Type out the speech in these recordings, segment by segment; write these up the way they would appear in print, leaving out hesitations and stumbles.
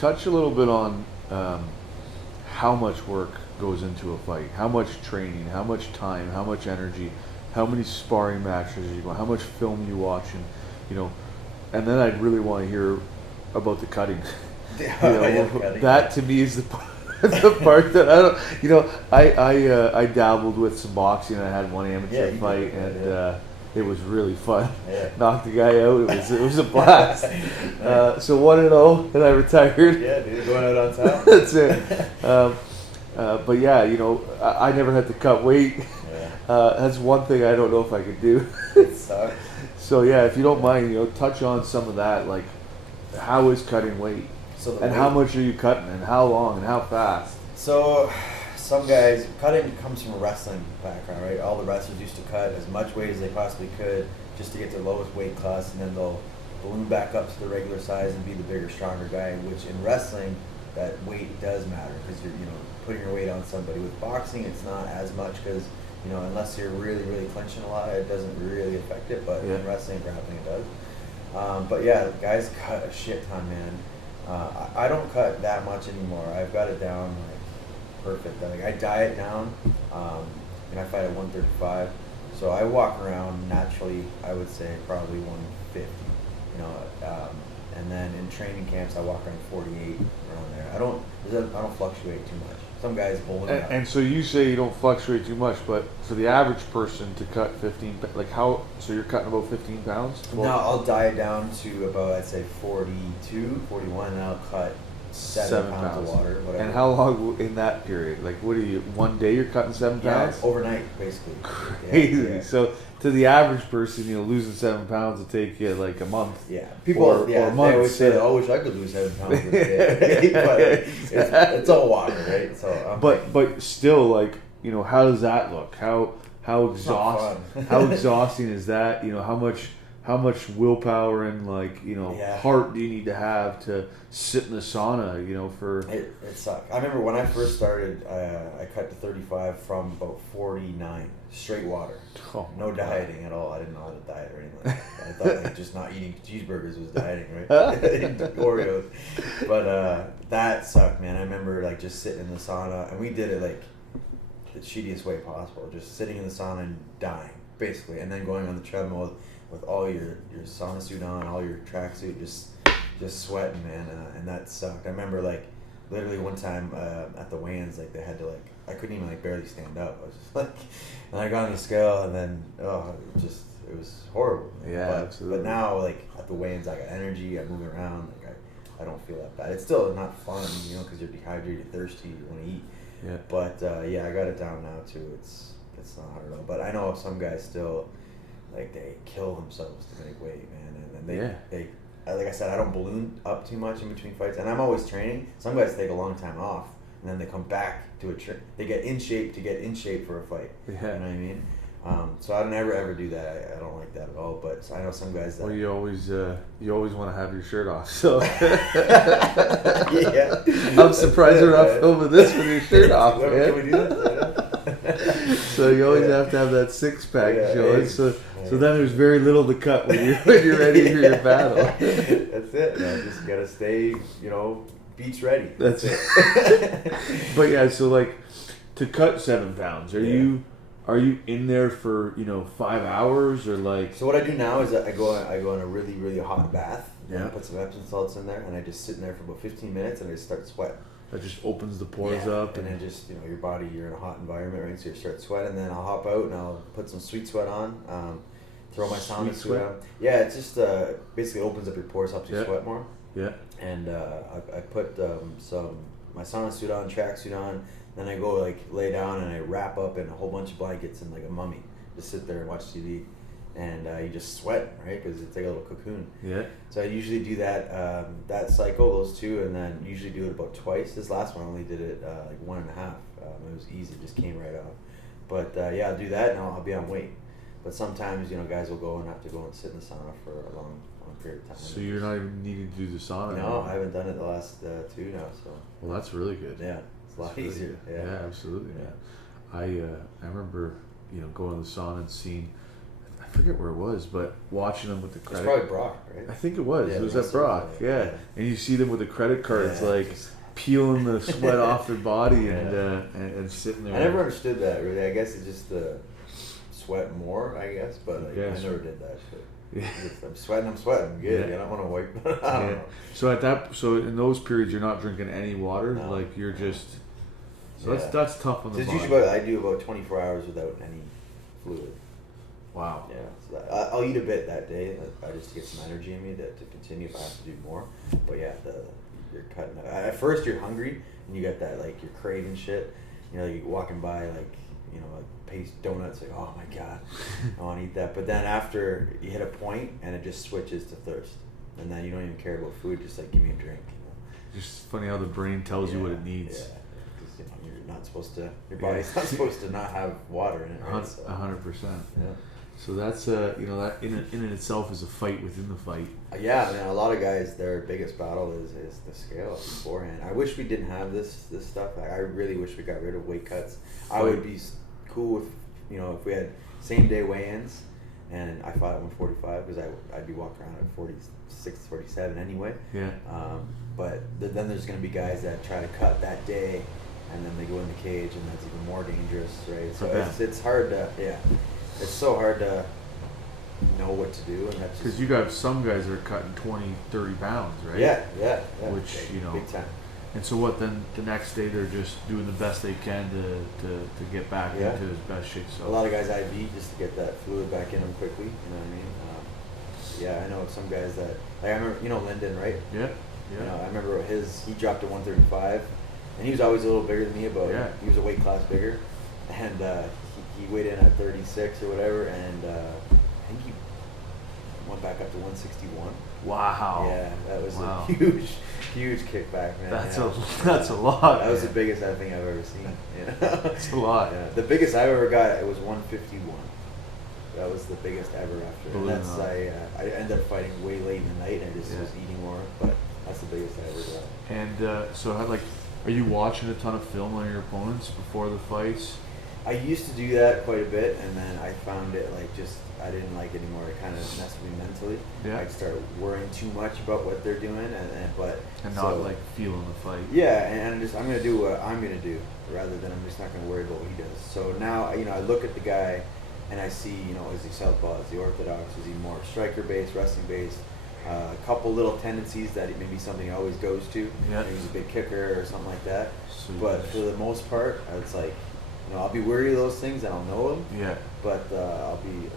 touch a little bit on how much work goes into a fight, how much training, how much time, how much energy, how many sparring matches you go, how much film you watch, and and then I'd really want to hear about the cutting. That to me is the part that I don't. I dabbled with some boxing. I had one amateur fight, and it was really fun. Yeah. Knocked the guy out. It was a blast. So 1-0, and I retired. Yeah, dude, going out on top. That's it. But yeah, I never had to cut weight. Yeah. That's one thing I don't know if I could do. It sucks. So yeah, if you don't mind, touch on some of that, like how is cutting weight, and how much are you cutting, and how long, and how fast. So, some guys, cutting comes from a wrestling background, right? All the wrestlers used to cut as much weight as they possibly could just to get their lowest weight class, and then they'll balloon back up to the regular size and be the bigger, stronger guy. Which in wrestling, that weight does matter because you're putting your weight on somebody. With boxing, it's not as much because unless you're really, really clenching a lot, it doesn't really affect it. But in wrestling and grappling, it does. But yeah, guys cut a shit ton, man. I don't cut that much anymore. I've got it down like perfect. Like I diet down, and I fight at 135. So I walk around naturally. I would say probably 150. And then in training camps, I walk around 48 around there. I don't fluctuate too much. Some guys bowling. And so you say you don't fluctuate too much, but for the average person to cut 15, like how? So you're cutting about 15 pounds? 12? No, I'll diet down to about I'd say 42, 41, and I'll cut 7 pounds of water. Whatever. And how long in that period? Like what do you? One day you're cutting 7 pounds? Yeah, overnight basically. Crazy. Yeah. So to the average person, losing 7 pounds will take you like a month. Yeah, people. Or they always say, "I wish I could lose 7 pounds." But it's all water, right? So, but still, like how does that look? How exhausting is that? How much willpower and heart do you need to have to sit in the sauna? For it sucked. I remember when I first started, I cut to 35 from about 49 straight water, no dieting at all. I didn't know how to diet or anything like that. I thought just not eating cheeseburgers was dieting, right? Oreos, but that sucked, man. I remember just sitting in the sauna, and we did it like the shittiest way possible, just sitting in the sauna and dying basically, and then going on the treadmill with all your sauna suit on, all your tracksuit, just sweating, man, and that sucked. I remember literally one time at the weigh-ins, they had to I couldn't even barely stand up. I was just and I got on the scale, and then it was horrible. Yeah, absolutely. But now at the weigh-ins, I got energy, I'm moving around, I don't feel that bad. It's still not fun, because you're dehydrated, you're thirsty, you want to eat. Yeah. But yeah, I got it down now too. It's not hard at all. But I know some guys still. They kill themselves to make weight, man, and then they like I said, I don't balloon up too much in between fights, and I'm always training. Some guys take a long time off, and then they come back to they get in shape to get in shape for a fight. Yeah. You know what I mean? So I don't ever do that. I don't like that at all. But I know some guys that. Well, you always want to have your shirt off. So yeah, I'm surprised we're not filming this with your shirt off, man. Can we do that? So you always have to have that 6-pack showing. So then there's very little to cut when you're ready for your battle. That's it, man. Just gotta stay, beach ready. That's it. But yeah, so to cut 7 pounds, are you in there for 5 hours or So what I do now is I go in a really, really hot bath. Yeah. I put some Epsom salts in there, and I just sit in there for about 15 minutes, and I just start sweating. That just opens the pores up, and then just your body, you're in a hot environment, right? So you start sweating. Then I'll hop out and I'll put some sweet sweat on, throw my sauna suit on. Yeah, it just basically opens up your pores, helps you sweat more. Yeah. And I put my sauna suit on, track suit on. Then I go lay down and I wrap up in a whole bunch of blankets and like a mummy. Just sit there and watch TV. And you just sweat, right? Because it's like a little cocoon. Yeah. So I usually do that cycle, those two, and then usually do it about twice. This last one I only did it 1.5. It was easy, just came right off. But yeah, I'll do that and I'll be on weight. But sometimes guys will go and have to go and sit in the sauna for a long period of time. So you're not even needing to do the sauna? No, I haven't done it the last 2 now. So. Well, that's really good. Yeah, it's a lot easier. Yeah, absolutely. Yeah. I remember going to the sauna and seeing. I forget where it was, but watching them with the It's credit. probably Brock, right? I think it was. Yeah, It was it at was, Brock. yeah. Yeah. And you see them with the credit cards, Yeah, like just- peeling the sweat off their body and, Yeah. and sitting there. I never understood that really. I guess it's just the sweat more, I guess, but like, Yeah, I never did that shit. Yeah. I'm sweating good. Yeah. I don't want to wipe. I don't Yeah. know. So in those periods, you're not drinking any water. No. Like you're just. So Yeah. that's tough on the So it's body. usually I do about 24 hours without any fluid. Wow. Yeah, so I'll eat a bit that day, just to get some energy in me to continue if I have to do more. But yeah, you're cutting. At first, you're hungry and you got that like you're craving shit. You know, you're walking by like paste donuts, like oh my god, I want to eat that. But then after you hit a point and it just switches to thirst, and then you don't even care about food. Just like give me a drink. Just funny how the brain tells you what it needs. Yeah. You're not supposed to. Your body's not supposed to not have water in it. Right? 100%. Yeah. So that's that in itself is a fight within the fight. Yeah, man. A lot of guys, their biggest battle is the scale beforehand. I wish we didn't have this stuff. I really wish we got rid of weight cuts. I would be cool if we had same day weigh-ins, and I fought at 145 because I'd be walking around at 46, 47 anyway. Yeah. But then there's gonna be guys that try to cut that day, and then they go in the cage, and that's even more dangerous, right? So it's hard to it's so hard to know what to do, and that's because you got some guys that are cutting 20, 30 pounds, right? Yeah. Which big time. And so what? Then the next day they're just doing the best they can to get back into his best shape. So a lot of guys IV just to get that fluid back in them quickly. You know what I mean? I know some guys that like I remember. Lyndon, right? Yeah. I remember he dropped to 135, and he was always a little bigger than me. He was a weight class bigger, and he weighed in at 36 or whatever, and I think he went back up to 161. Wow. Yeah, that was a huge kickback, man. That's a lot. That was the biggest I think I've ever seen. That's a lot. Yeah. The biggest I ever got, it was 151. That was the biggest ever after. And that's I ended up fighting way late in the night and I just was eating more, but that's the biggest I ever got. And so are you watching a ton of film on your opponents before the fights? I used to do that quite a bit, and then I found it I didn't like it anymore. It kind of messed with me mentally. Yeah. I'd start worrying too much about what they're doing, and not feeling the fight. Yeah, and I'm gonna do what I'm gonna do rather than I'm just not gonna worry about what he does. So now I look at the guy, and I see is he southpaw, is he orthodox, is he more striker based, wrestling based. A couple little tendencies that maybe something he always goes to. Yeah. Maybe he's a big kicker or something like that. Sweet. But for the most part, it's like. I'll be wary of those things and I'll know them. Yeah. But I'll be,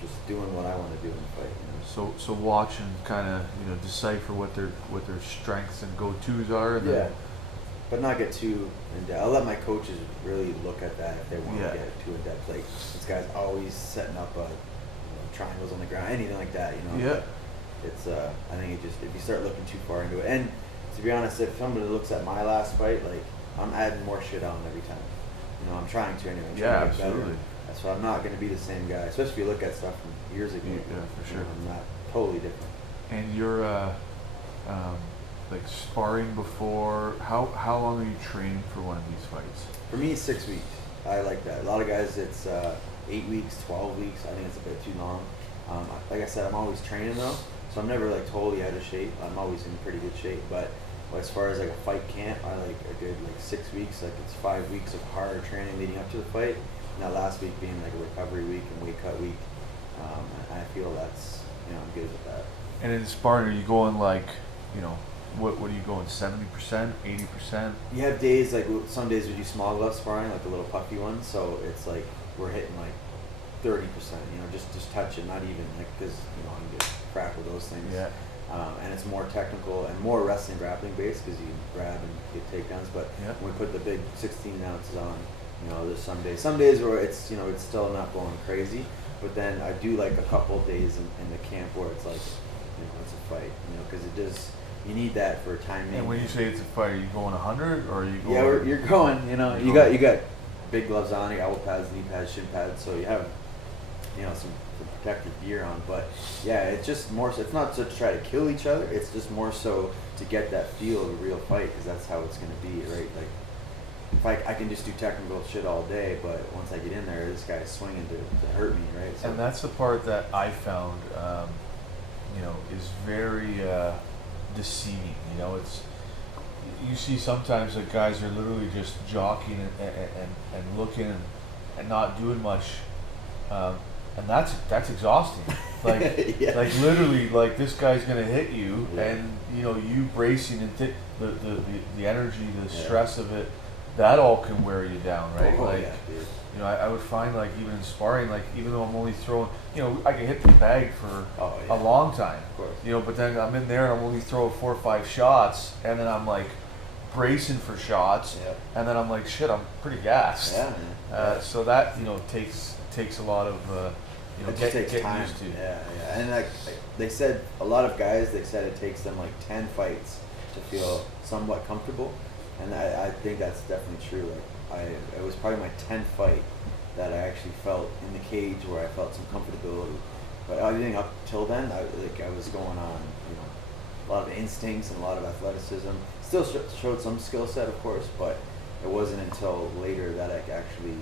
just doing what I want to do in the fight. So watch and kind of decipher what their strengths and go-tos are. And but not get too in depth. I'll let my coaches really look at that if they want to get too in depth. Like this guy's always setting up triangles on the ground, anything like that. Yeah. It's I think if you start looking too far into it, and to be honest, if somebody looks at my last fight, I'm adding more shit on every time. I'm trying to anyway. Yeah, absolutely. Better. So I'm not going to be the same guy, especially if you look at stuff from years ago. Yeah, for sure. I'm not totally different. And you're sparring before. How long are you training for one of these fights? For me, 6 weeks. I like that. A lot of guys, it's 8 weeks, 12 weeks. I think it's a bit too long. Like I said, I'm always training though, so I'm never totally out of shape. I'm always in pretty good shape, but. As far as a fight camp, I like a good 6 weeks. It's 5 weeks of hard training leading up to the fight, and that last week being a recovery week and weight cut week. I feel that's I'm good with that. And in sparring, are you going what are you going 70%, 80%? You have days some days we do small glove sparring, the little puffy ones. So it's we're hitting 30%. Just touch it, not even because I'm get crap with those things. Yeah. And it's more technical and more wrestling grappling based because you grab and get takedowns. But when we put the big 16 ounces on, there's some days where it's it's still not going crazy. But then I do a couple days in the camp where it's it's a fight, because it does. You need that for timing. And when you say it's a fight, are you going 100 or are you going? Yeah, you're going. You got big gloves on, you got elbow pads, knee pads, shin pads, so you have some protective gear on, but it's just more so, it's not to try to kill each other, it's just more so to get that feel of a real fight, because that's how it's going to be, right? if I can just do technical shit all day, but once I get in there, this guy's swinging to hurt me, right? So, And that's the part that I found, is very deceiving. It's, you see sometimes that guys are literally just jockeying and looking and not doing much, and that's exhausting. Like yeah. like literally, like this guy's gonna hit you, Yeah. and you bracing and the energy, the stress of it, that all can wear you down, right? Oh, like yeah, dude. I would find, like, even in sparring, like, even though I'm only throwing, I can hit the bag for Yeah. a long time, Of course. but then I'm in there and I'm only throwing 4 or 5 shots, and then I'm like bracing for shots, Yeah. and then I'm like, shit, I'm pretty gassed. Yeah, man. So that takes a lot of It just getting takes time. used to. Yeah, yeah. And like they said, a lot of guys, they said it takes them like 10 fights to feel somewhat comfortable, and I think that's definitely true. Like it was probably my 10th fight that I actually felt in the cage where I felt some comfortability. But everything up till then, I was going on, a lot of instincts and a lot of athleticism. Still showed some skill set, of course, but it wasn't until later that I could actually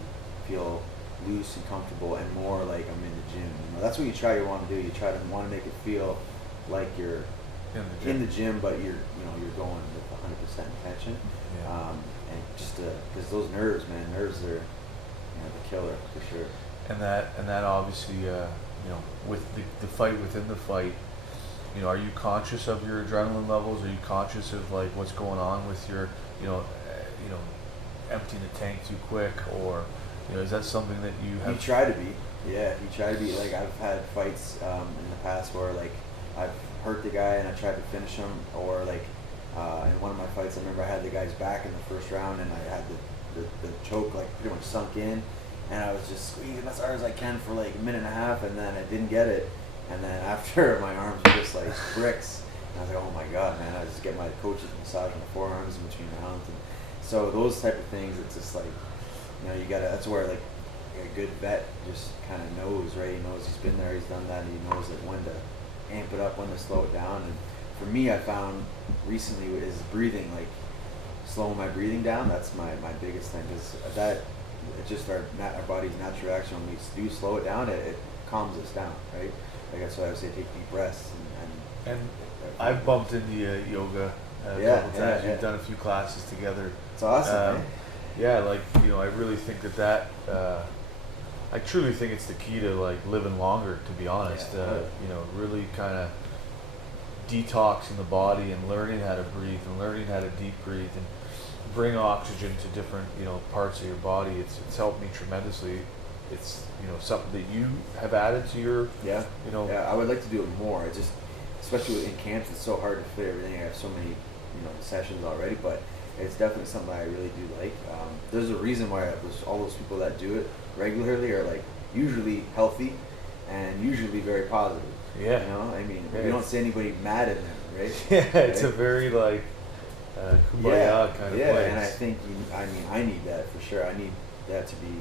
feel loose and comfortable and more like I'm in the gym. That's what you want to do. You want to make it feel like you're in the gym, but you're going with 100% intention. Yeah. And just because those nerves are the killer for sure. And that obviously, with the fight within the fight, are you conscious of your adrenaline levels? Are you conscious of like what's going on with your, emptying the tank too quick, or is that something that you have? You try to be, yeah. You try to be. Like I've had fights in the past where like I've hurt the guy and I tried to finish him, or like in one of my fights, I remember I had the guy's back in the first round and I had the choke like pretty much sunk in, and I was just squeezing as hard as I can for like a minute and a half, and then I didn't get it, and then after my arms were just like bricks, and I was like, oh my god, man! I just get my coach's massage on the forearms in between rounds, and so those type of things, it's just like, you gotta. That's where like a good vet just kind of knows, right? He knows he's been there, he's done that, and he knows like when to amp it up, when to slow it down. And for me, I found recently is breathing, like slowing my breathing down. That's my biggest thing, because that it's just our body's natural reaction. When we do slow it down, it calms us down, right? Like that's why I would say take deep breaths and I've bumped into yoga a couple times. We've done a few classes together. It's awesome. Yeah, like I really think that I truly think it's the key to like living longer. To be honest, really kind of detoxing the body and learning how to breathe and learning how to deep breathe and bring oxygen to different parts of your body. It's helped me tremendously. It's something that you have added to your Yeah, I would like to do it more. It's just, especially in camps, it's so hard to fit everything. I have so many sessions already, but it's definitely something I really do like. There's a reason why all those people that do it regularly are like usually healthy and usually very positive. Yeah. I mean, you don't see anybody mad in them, right? Yeah, it's a very like kumbaya kind of place. Yeah, and I think I need that for sure. I need that to be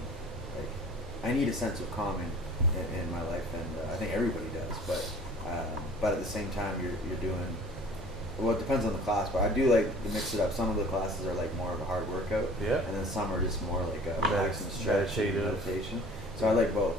like, I need a sense of calm in my life, and I think everybody does. But at the same time, you're doing. Well, it depends on the class, but I do like to mix it up. Some of the classes are like more of a hard workout, yeah, and then some are just more like a relax and stretch meditative meditation. So I like both.